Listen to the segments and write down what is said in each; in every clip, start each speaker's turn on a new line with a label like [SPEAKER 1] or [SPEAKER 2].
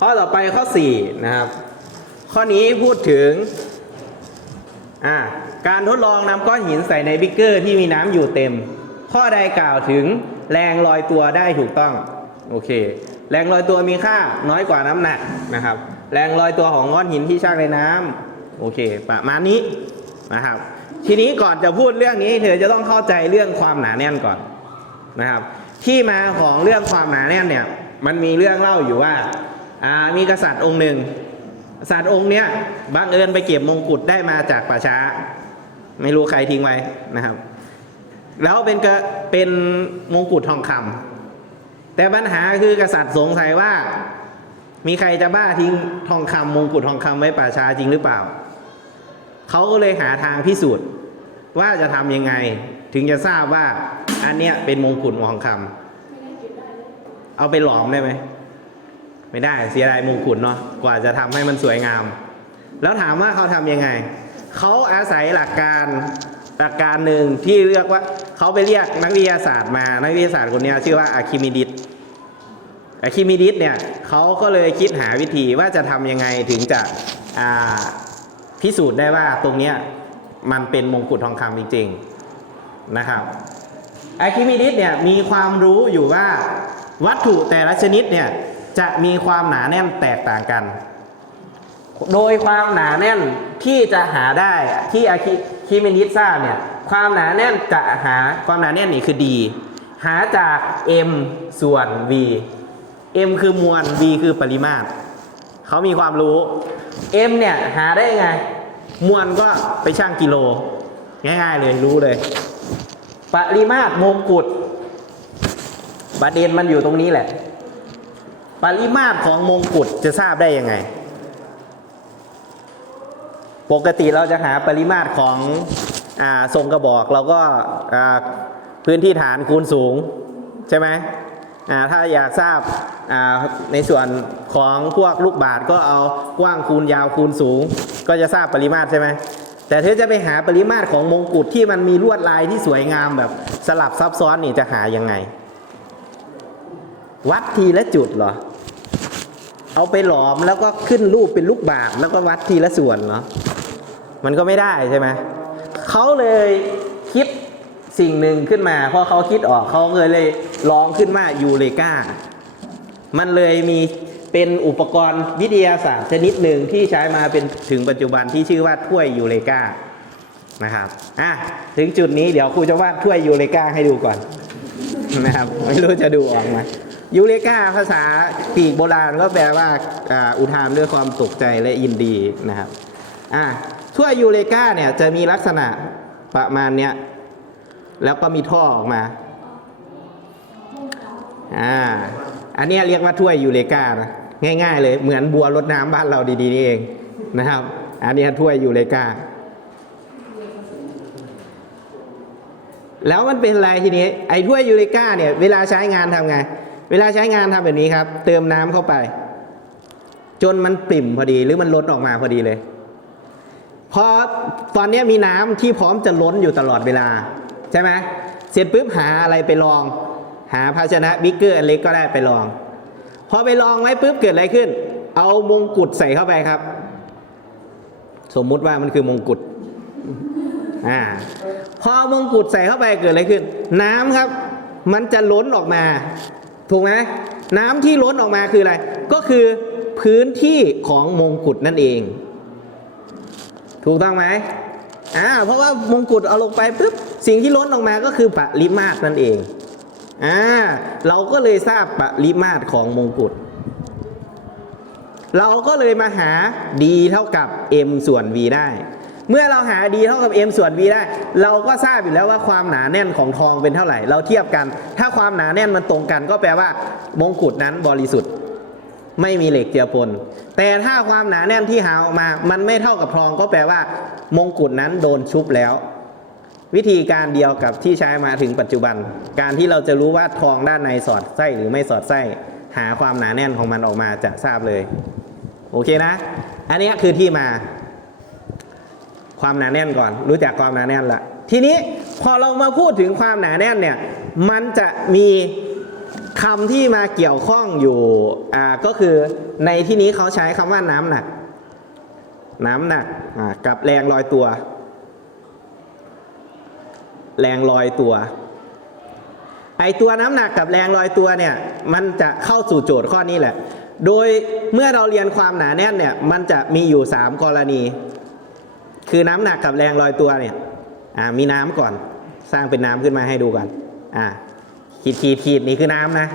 [SPEAKER 1] ข้อต่อไปข้อ 4 นะครับ ข้อนี้พูดถึงการทดลองนำก้อนหินใส่ในบิ๊กเกอร์ที่มีน้ำอยู่เต็ม ข้อใดกล่าวถึงแรงลอยตัวได้ถูกต้องโอเค แรงลอยตัวมีค่าน้อยกว่าน้ำหนักนะครับ แรงลอยตัวของก้อนหินที่ชั่งในน้ำโอเค ประมาณนี้นะครับ ทีนี้ก่อนจะพูดเรื่องนี้เธอจะต้องเข้าใจเรื่องความหนาแน่นก่อนนะครับ ที่มาของเรื่องความหนาแน่นเนี่ย มันมีเรื่องเล่าอยู่ว่าามีกษัตริย์องค์หนึ่งกษัตริย์องค์เนี้ยบังเอิญไปเก็บมงกุฎได้มาจากป่าช้า ไม่รู้ใครทิ้งไว้นะครับ แล้วเป็นกระเป็นมงกุฎทองคำแต่ปัญหาคือกษัตริย์สงสัยว่า มีใครจะบ้าทิ้งทองคำมงกุฎทองคำไว้ป่าช้าจริงหรือเปล่าเขาก็เลยหาทางพิสูจน์ว่าจะทำยังไง ถึงจะทราบว่าอันเนี้ยเป็นมงกุฎทองคำ เอาไปหลอมได้ไหม ไม่ได้เสียดายมงกุฎเนาะกว่าจะทำให้มันสวยงาม แล้วถามว่าเขาทำยังไง เขาอาศัยหลักการหลักการหนึ่งที่เรียกว่าเขาไปเรียกนักวิทยาศาสตร์มา นักวิทยาศาสตร์คนนี้ชื่อว่าอะคิมิดิสอะคิมิดิสเนี่ยเขาก็เลยคิดหาวิธีว่าจะทำยังไงถึงจะพิสูจน์ได้ว่าตรงเนี้ยมันเป็นมงกุฎทองคำจริง ๆนะครับอะคิมิดิสเนี่ยมีความรู้อยู่ว่า วัตถุแต่ละชนิดเนี่ยจะมีความหนาแน่นแตกต่างกัน โดยความหนาแน่นที่จะหาได้ที่อะคิมิดิสทราบเนี่ยความหนาแน่นจะหาความหนาแน่นนี่คือ D หาจาก M ส่วน V M คือมวล V คือปริมาตรเขามีความรู้ M เนี่ยหาได้ไง มวลก็ไปชั่งกิโล ง่ายๆเลยรู้เลย ปริมาตรมงกุฎ ประเด็นมันอยู่ตรงนี้แหละ ปริมาตรของมงกุฎจะทราบได้ยังไง ปกติเราจะหาปริมาตรของอทรงกระบอกเราก็พื้นที่ฐานคูณสูงใช่ไหมถ้าอยากทราบาในส่วนของพวกลูกบาศก์ก็เอากว้างคูณยาวคูณสูง ก็จะทราบปริมาตรใช่ไหมแต่ถ้าจะไปหาปริมาตรของมงกุฎที่มันมีลวดลายที่สวยงามแบบสลับซับซ้อนนี่จะหายังไง วัดทีละจุดเหรอ เอาไปหลอมแล้วก็ขึ้นรูปเป็นลูกบาศก์แล้วก็วัดทีละส่วนเหรอ มันก็ไม่ได้ใช่ไหมเขาเลยคิดสิ่งหนึ่งขึ้นมาพอเขาคิดออกเขาเลยเลยลองขึ้นมายูเรกามันเลยมีเป็นอุปกรณ์วิทยาศาสตร์ชนิดหนึ่งที่ใช้มาเป็นถึงปัจจุบันที่ชื่อว่าถ้วยยูเรกานะครับอะถึงจุดนี้เดี๋ยวครูจะวาดถ้วยยูเรกาให้ดูก่อนนะครับไม่รู้จะดูออกไหม ยูเรกาภาษากรีกโบราณก็แปลว่าอุทานด้วยความตกใจและยินดีนะครับอะถ้วยยูเรกาเนี่ยจะมีลักษณะประมาณเนี้ยแล้วก็มีท่อออกมาอ่าอันนี้เรียกว่าถ้วยยูเรกานะง่ายๆ เลยเหมือนบัวรดน้ำบ้านเราดีๆนี่เองนะครับ อันนี้ถ้วยยูเรกาแล้วมันเป็นอะไรทีนี้ไอ้ถ้วยยูเรกาเนี่ยเวลาใช้งานทำไง เวลาใช้งานทำแบบนี้ครับ เติมน้ำเข้าไป จนมันปริ่มพอดีหรือมันล้นออกมาพอดีเลยพอตอนนี้มีน้ำที่พร้อมจะล้นอยู่ตลอดเวลา ใช่ไหมเสร็จปุ๊บหาอะไรไปลอง หาภาชนะบิ๊กเกอร์อันเล็กก็ได้ไปลอง พอไปลองไว้ปุ๊บเกิดอะไรขึ้น เอามงกุฎใส่เข้าไปครับ สมมุติว่ามันคือมงกุฎอ่าพอเอามงกุฎใส่เข้าไปเกิดอะไรขึ้น น้ำครับ มันจะล้นออกมา ถูกไหมน้ำที่ล้นออกมาคืออะไร ก็คือพื้นที่ของมงกุฎนั่นเอง ถูกต้องไหมอ่าเพราะว่ามงกุฎเอาลงไปปุ๊บสิ่งที่ล้นออกมาก็คือปริมาตรนั่นเองอ่าเราก็เลยทราบปริมาตรของมงกุฎเราก็เลยมาหา d เท่ากับ m ส่วน v ได้ เมื่อเราหา d เท่ากับ m ส่วน v ได้ เราก็ทราบอยู่แล้วว่าความหนาแน่นของทองเป็นเท่าไหร่ เราเทียบกัน ถ้าความหนาแน่นมันตรงกัน ก็แปลว่ามงกุฎนั้นบริสุทธิ์ ไม่มีเหล็กเจือปน แต่ถ้าความหนาแน่นที่หาออกมา มันไม่เท่ากับทอง ก็แปลว่า มงกุฎนั้นโดนชุบแล้ว วิธีการเดียวกับที่ใช้มาถึงปัจจุบัน การที่เราจะรู้ว่าทองด้านในสอดไส้หรือไม่สอดไส้ หาความหนาแน่นของมันออกมาจะทราบเลย โอเคนะ อันนี้คือที่มา ความหนาแน่นก่อน รู้จักความหนาแน่นละทีนี้พอเรามาพูดถึงความหนาแน่นเนี่ยมันจะมีคำที่มาเกี่ยวข้องอยู่อ่าก็คือในที่นี้เขาใช้คำว่าน้ำหนัก น้ำหนักอ่ากับแรงลอยตัว แรงลอยตัวไอตัวน้ำหนักกับแรงลอยตัวเนี่ยมันจะเข้าสู่โจทย์ข้อนี้แหละ โดยเมื่อเราเรียนความหนาแน่นเนี่ยมันจะมีอยู่ 3 กรณี คือน้ำหนักกับแรงลอยตัวเนี่ยอ่ามีน้ำก่อนสร้างเป็นน้ำขึ้นมาให้ดูก่อนอ่าขีดขีดขีดนี่คือน้ำนะ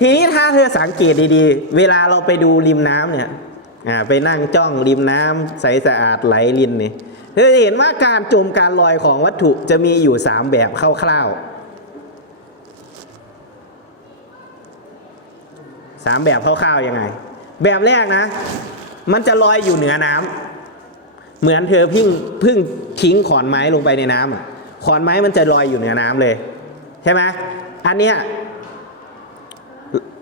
[SPEAKER 1] ทีนี้ถ้าเธอสังเกตดีๆ เวลาเราไปดูริมน้ำเนี่ยอ่าไปนั่งจ้องริมน้ำใสสะอาดไหลลินนี่เธอจะเห็นว่าการจมการลอยของวัตถุจะมีอยู่ 3 แบบคร่าวๆสามแบบคร่าวๆยังไง แบบแรกนะ มันจะลอยอยู่เหนือน้ำ เหมือนเธอเพิ่งเพิ่งทิ้งขอนไม้ลงไปในน้ำอะขอนไม้มันจะลอยอยู่เหนือน้ำเลยใช่ไหมอันเนี้ย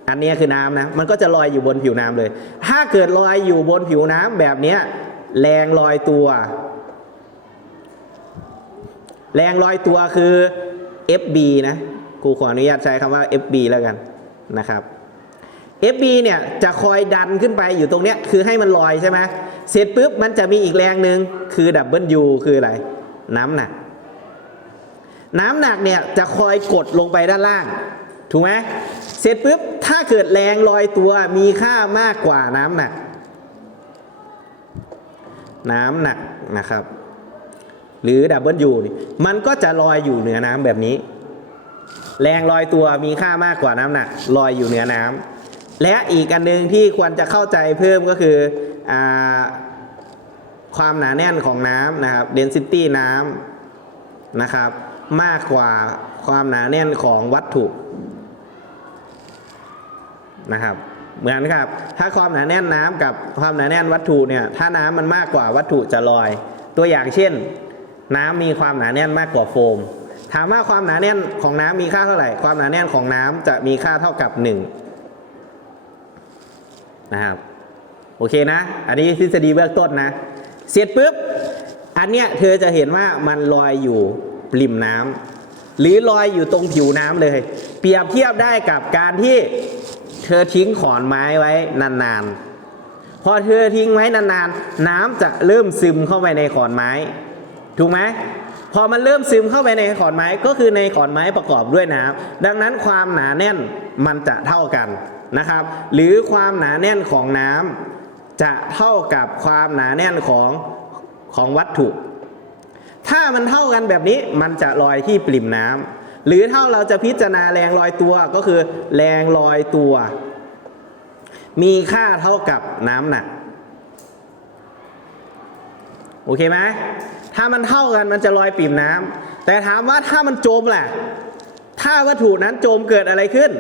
[SPEAKER 1] อันนี้คือน้ำนะ มันก็จะลอยอยู่บนผิวน้ำเลย ถ้าเกิดลอยอยู่บนผิวน้ำแบบเนี้ยแรงลอยตัว แรงลอยตัวคือ FB นะกูขออนุญาตใช้คำว่า FB แล้วกันนะครับ FB เนี่ยจะคอยดันขึ้นไปอยู่ตรงเนี้ยคือให้มันลอยใช่ไหม เสร็จปุ๊บมันจะมีอีกแรงหนึ่งคือ W คืออะไร น้ำหนัก น้ำหนักเนี่ยจะคอยกดลงไปด้านล่าง ถูกไหมเสร็จปุ๊บถ้าเกิดแรงลอยตัวมีค่ามากกว่าน้ำหนัก น้ำหนักนะครับ หรือ W นี่มันก็จะลอยอยู่เหนือน้ำแบบนี้ แรงลอยตัวมีค่ามากกว่าน้ำหนักลอยอยู่เหนือน้ำและอีกอันหนึงที่ควรจะเข้าใจเพิ่มก็คือ ความหนาแน่นของน้ำนะครับ density น้ำนะครับ มากกว่าความหนาแน่นของวัตถุนะครับเหมือนครับ ถ้าความหนาแน่นน้ำกับความหนาแน่นวัตถุเนี่ยถ้าน้ำมันมากกว่าวัตถุจะลอย ตัวอย่างเช่น น้ำมีความหนาแน่นมากกว่าโฟม ถามว่าความหนาแน่นของน้ำมีค่าเท่าไหร่ ความหนาแน่นของน้ำจะมีค่าเท่ากับ1นะครับ โอเคนะ อันนี้ทฤษฎีเบื้องต้นนะ เสร็จปุ๊บ อันเนี้ยเธอจะเห็นว่ามันลอยอยู่ริมน้ำหรือลอยอยู่ตรงผิวน้ำเลย เปรียบเทียบได้กับการที่เธอทิ้งขอนไม้ไว้นานๆ พอเธอทิ้งไว้นานๆ น้ำจะเริ่มซึมเข้าไปในขอนไม้ ถูกไหมพอมันเริ่มซึมเข้าไปในขอนไม้ก็คือในขอนไม้ประกอบด้วยน้ำดังนั้นความหนาแน่นมันจะเท่ากันนะครับ หรือความหนาแน่นของน้ำ จะเท่ากับความหนาแน่นของของวัตถุ ถ้ามันเท่ากันแบบนี้มันจะลอยที่ปริ่มน้ำหรือถ้าเราจะพิจารณาแรงลอยตัวก็คือ แรงลอยตัว มีค่าเท่ากับน้ำหนักโอเคไหมถ้ามันเท่ากันมันจะลอยปิ่มน้ำแต่ถามว่าถ้ามันจมแหละ ถ้าวัตถุนั้นจมเกิดอะไรขึ้น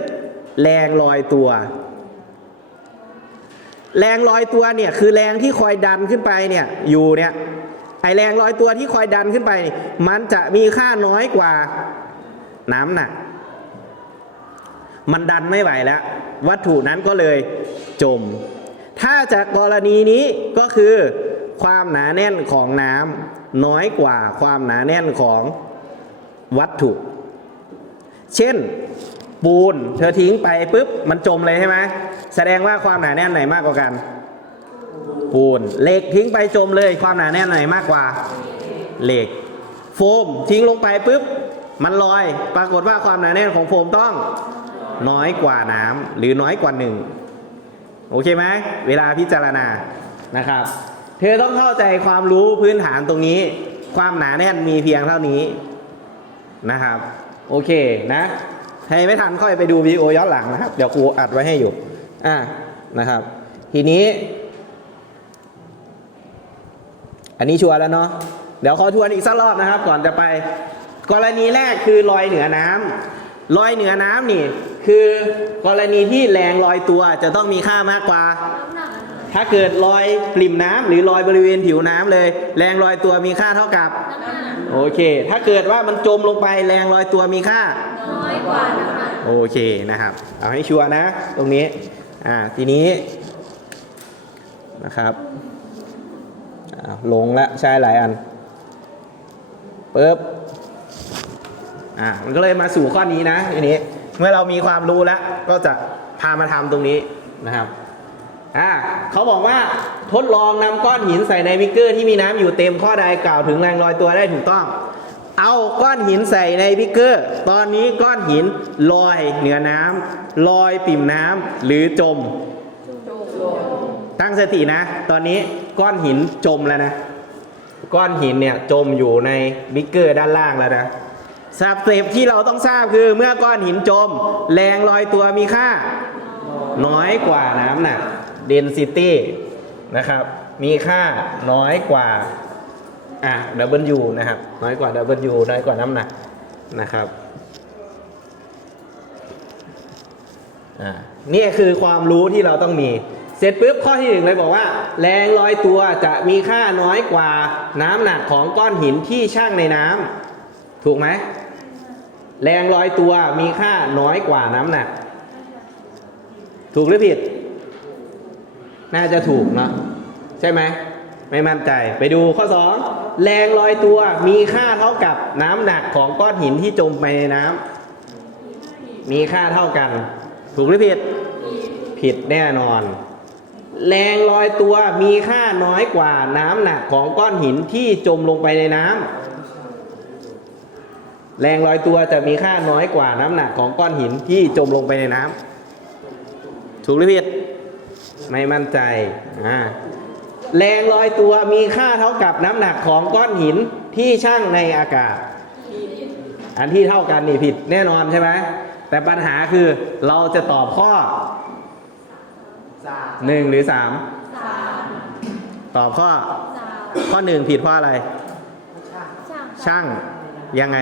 [SPEAKER 1] แรงลอยตัว แรงลอยตัวเนี่ยคือแรงที่คอยดันขึ้นไปเนี่ยอยู่เนี่ยไอแรงลอยตัวที่คอยดันขึ้นไปนมันจะมีค่าน้อยกว่าน้ำหนักมันดันไม่ไหวแล้ว วัตถุนั้นก็เลยจม ถ้าจากกรณีนี้ก็คือความหนาแน่นของน้ำน้อยกว่าความหนาแน่นของวัตถุ เช่น ปูนเธอทิ้งไปปุ๊บมันจมเลยใช่ไหม แสดงว่าความหนาแน่นไหนมากกว่ากัน ปูนเหล็กทิ้งไปจมเลย ความหนาแน่นไหนมากกว่า เหล็ก โฟมทิ้งลงไปปุ๊บ มันลอย ปรากฏว่าความหนาแน่นของโฟมต้องน้อยกว่าน้ำหรือน้อยกว่าหนึ่งโอเคไหมเวลาพิจารณานะครับ เธอต้องเข้าใจความรู้พื้นฐานตรงนี้ ความหนาแน่นมีเพียงเท่านี้นะครับ โอเคนะให้ไม่ทันค่อยไปดูวิดีโอย้อนหลังนะครับ เดี๋ยวครูอัดไว้ให้อยู่ อ่านะครับ ทีนี้ อันนี้ชัวร์แล้วเนาะเดี๋ยวขอทวนอีกสักรอบนะครับ ก่อนจะไป กรณีแรกคือลอยเหนือน้ำลอยเหนือน้ำนี่ คือกรณีที่แรงลอยตัวจะต้องมีค่ามากกว่า ถ้าเกิดลอยปริ่มน้ำหรือลอยบริเวณผิวน้ำเลย แรงลอยตัวมีค่าเท่ากับโอเค ถ้าเกิดว่ามันจมลงไปแรงลอยตัวมีค่า
[SPEAKER 2] น้อยกว่าน้ำหนัก
[SPEAKER 1] โอเคนะครับ เอาให้ชัวร์นะ ตรงนี้ อ่าทีนี้นะครับลงแล้วใช้หลายอันปึ๊บอ่ามันก็เลยมาสู่ข้อนี้นะทีนี้เมื่อเรามีความรู้แล้วก็จะพามาทำตรงนี้นะครับอ่าเขาบอกว่าทดลองนำก้อนหินใส่ในบิกเกอร์ที่มีน้ำอยู่เต็มข้อใดกล่าวถึงแรงลอยตัวได้ถูกต้อง เอาก้อนหินใส่ในบิกเกอร์ ตอนนี้ก้อนหินลอยเหนือน้ำลอยปิ่มน้ำหรือจม ตั้งสตินะ ตอนนี้ก้อนหินจมแล้วนะ ก้อนหินเนี่ยจมอยู่ในบิ๊กเกอร์ด้านล่างแล้วนะสเต็ปที่เราต้องทราบคือเมื่อก้อนหินจม แรงลอยตัวมีค่า น้อยกว่าน้ำหนัก density นะครับ มีค่าน้อยกว่า อะ W นะครับ น้อยกว่า W น้อยกว่าน้ำหนักนะครับอ่านี่คือความรู้ที่เราต้องมี เสร็จปุ๊บข้อที่หนึ่งเลยบอกว่า แรงลอยตัวจะมีค่าน้อยกว่าน้ำหนักของก้อนหินที่ช่างในน้ำถูกไหมแรงลอยตัวมีค่าน้อยกว่าน้ำหนัก ถูกหรือผิด น่าจะถูกเนาะใช่ไหม ไม่มั่นใจไปดูข้อ 2 แรงลอยตัวมีค่าเท่ากับน้ำหนักของก้อนหินที่จมไปในน้ำมีค่าเท่ากัน ถูกหรือผิด ผิดแน่นอน แรงลอยตัวมีค่าน้อยกว่าน้ำหนักของก้อนหินที่จมลงไปในน้ำแรงลอยตัวจะมีค่าน้อยกว่าน้ำหนักของก้อนหินที่จมลงไปในน้ำถูกหรือผิด ไม่มั่นใจอ่า แรงลอยตัวมีค่าเท่ากับน้ำหนักของก้อนหินที่ช่างในอากาศ อันที่เท่ากันนี่ผิดแน่นอนใช่ไหมแต่ปัญหาคือเราจะตอบข้อหนึ่งหรือสามตอบข้อ ข้อหนึ่งผิดเพราะอะไร ช่างยังไง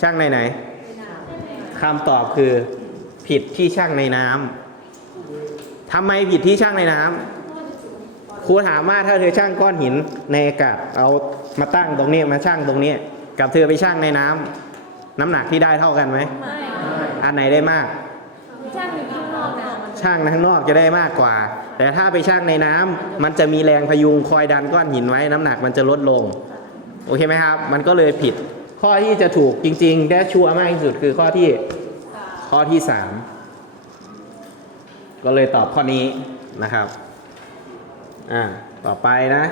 [SPEAKER 1] ช่างในไหนคำตอบคือผิดที่ช่างในน้ำทำไมผิดที่ช่างในน้ำ ครูถามว่าถ้าเธอช่างก้อนหินในอากาศเอามาตั้งตรงนี้มาช่างตรงนี้ กับเธอไปช่างในน้ำน้ำหนักที่ได้เท่ากันไหม
[SPEAKER 2] ไม่
[SPEAKER 1] อันไหนได้มาก
[SPEAKER 2] ช่างอยู่ข้างนอกนะ
[SPEAKER 1] ช่างข้างนอกจะได้มากกว่า แต่ถ้าไปช่างในน้ำมันจะมีแรงพยุงคอยดันก้อนหินไว้น้ำหนักมันจะลดลง โอเคไหมครับ มันก็เลยผิด ข้อที่จะถูกจริงๆและชัวร์มากที่สุดคือข้อที่ข้อที่สามก็เลยตอบข้อนี้นะครับ อ่าต่อไปนะ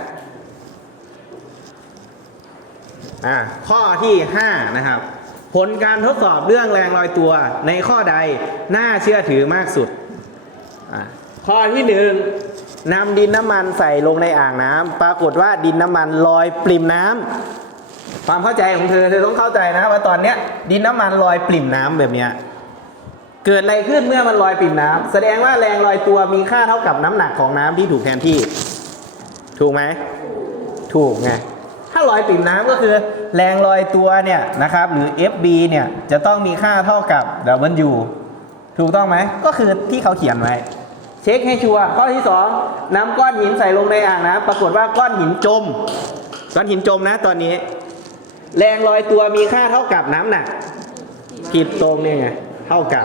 [SPEAKER 1] อ่าข้อที่ห้านะครับ ผลการทดสอบเรื่องแรงลอยตัวในข้อใดน่าเชื่อถือมากสุดอ่าข้อที่หนึ่งนำดินน้ำมันใส่ลงในอ่างน้ำปรากฏว่าดินน้ำมันลอยปริ่มน้ำความเข้าใจของเธอเธอต้องเข้าใจนะว่าตอนเนี้ยดินน้ำมันลอยปริ่มน้ำแบบเนี้ย เกิดอะไรขึ้นเมื่อมันลอยปิ่มน้ำแสดงว่าแรงลอยตัวมีค่าเท่ากับน้ำหนักของน้ำที่ถูกแทนที่ ถูกไหม ถูกไง ถ้าลอยปิ่มน้ำก็คือ แรงลอยตัวเนี่ยนะครับหรือ FB เนี่ยจะต้องมีค่าเท่ากับ W ถูกต้องไหม ก็คือที่เขาเขียนไว้ เช็คให้ชัวร์ข้อที่สองนำก้อนหินใส่ลงในอ่างน้ำปรากฏว่าก้อนหินจม ก้อนหินจมนะตอนนี้ แรงลอยตัวมีค่าเท่ากับน้ำหนักผิดตรงเนี่ยไงเท่ากับ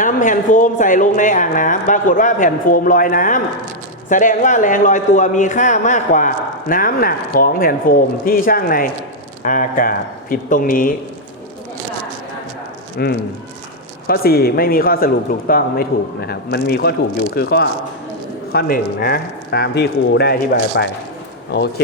[SPEAKER 1] นำแผ่นโฟมใส่ลงในอ่างน้ำปรากฏว่าแผ่นโฟมลอยน้ำแสดงว่าแรงลอยตัวมีค่ามากกว่าน้ำหนักของแผ่นโฟมที่ช่างในอากาศผิดตรงนี้ อืมข้อ 4 ไม่มีข้อสรุปถูกต้องไม่ถูกนะครับ มันมีข้อถูกอยู่คือข้อข้อหนึ่งนะ ตามที่ครูได้อธิบายไป โอเค